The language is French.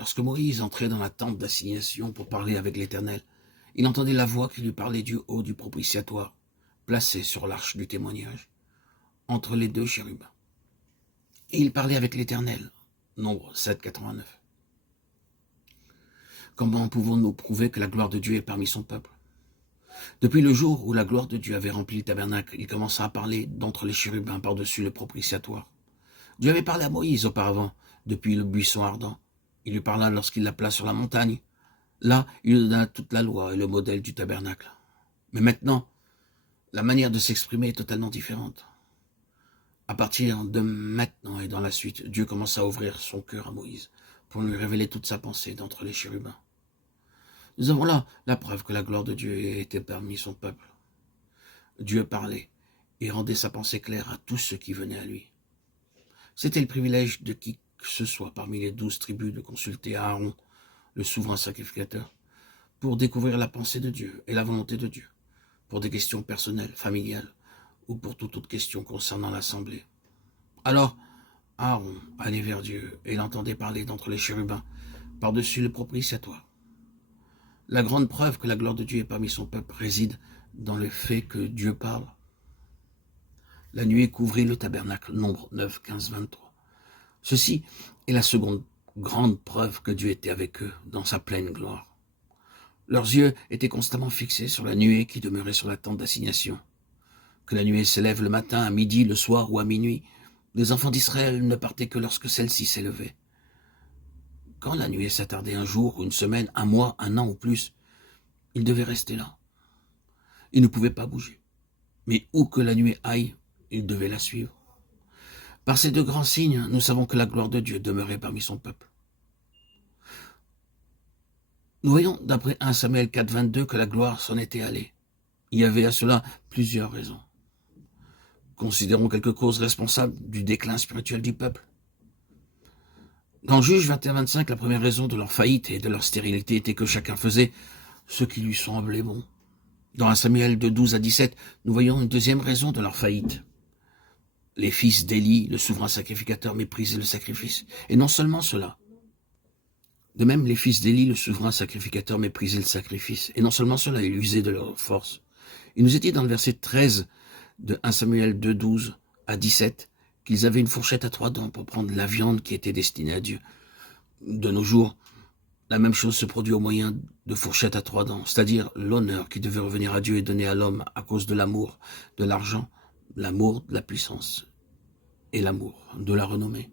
Lorsque Moïse entrait dans la tente d'assignation pour parler avec l'Éternel, il entendit la voix qui lui parlait du haut du propitiatoire, placé sur l'arche du témoignage, entre les deux chérubins. Et il parlait avec l'Éternel. Nombre 7, 89. Comment pouvons-nous prouver que la gloire de Dieu est parmi son peuple? Depuis le jour où la gloire de Dieu avait rempli le tabernacle, il commença à parler d'entre les chérubins par-dessus le propitiatoire. Dieu avait parlé à Moïse auparavant, depuis le buisson ardent. Il lui parla lorsqu'il l'appela sur la montagne. Là, il lui donna toute la loi et le modèle du tabernacle. Mais maintenant, la manière de s'exprimer est totalement différente. À partir de maintenant et dans la suite, Dieu commença à ouvrir son cœur à Moïse pour lui révéler toute sa pensée d'entre les chérubins. Nous avons là la preuve que la gloire de Dieu était parmi son peuple. Dieu parlait et rendait sa pensée claire à tous ceux qui venaient à lui. C'était le privilège de qui que ce soit parmi les 12 tribus de consulter Aaron, le souverain sacrificateur, pour découvrir la pensée de Dieu et la volonté de Dieu, pour des questions personnelles, familiales, ou pour toute autre question concernant l'assemblée. Alors, Aaron allait vers Dieu et il entendait parler d'entre les chérubins, par-dessus le propitiatoire. La grande preuve que la gloire de Dieu est parmi son peuple réside dans le fait que Dieu parle. La nuée couvrit le tabernacle, Nombre 9, 15, 23. Ceci est la seconde grande preuve que Dieu était avec eux dans sa pleine gloire. Leurs yeux étaient constamment fixés sur la nuée qui demeurait sur la tente d'assignation. Que la nuée s'élève le matin, à midi, le soir ou à minuit, les enfants d'Israël ne partaient que lorsque celle-ci s'élevait. Quand la nuée s'attardait un jour, une semaine, un mois, un an ou plus, ils devaient rester là. Ils ne pouvaient pas bouger. Mais où que la nuée aille, ils devaient la suivre. Par ces deux grands signes, nous savons que la gloire de Dieu demeurait parmi son peuple. Nous voyons d'après 1 Samuel 4, 22 que la gloire s'en était allée. Il y avait à cela plusieurs raisons. Considérons quelques causes responsables du déclin spirituel du peuple. Dans Juge 21, 25, la première raison de leur faillite et de leur stérilité était que chacun faisait ce qui lui semblait bon. Dans 1 Samuel de 12 à 17, nous voyons une deuxième raison de leur faillite. Les fils d'Élie, le souverain sacrificateur, méprisaient le sacrifice. Et non seulement cela. De même, les fils d'Élie, le souverain sacrificateur, méprisaient le sacrifice. Et non seulement cela, ils usaient de leur force. Il nous est dit dans le verset 13 de 1 Samuel 2, 12 à 17, qu'ils avaient une fourchette à 3 dents pour prendre la viande qui était destinée à Dieu. De nos jours, la même chose se produit au moyen de fourchettes à 3 dents, c'est-à-dire l'honneur qui devait revenir à Dieu et donné à l'homme à cause de l'amour, de l'argent, l'amour de la puissance et l'amour de la renommée.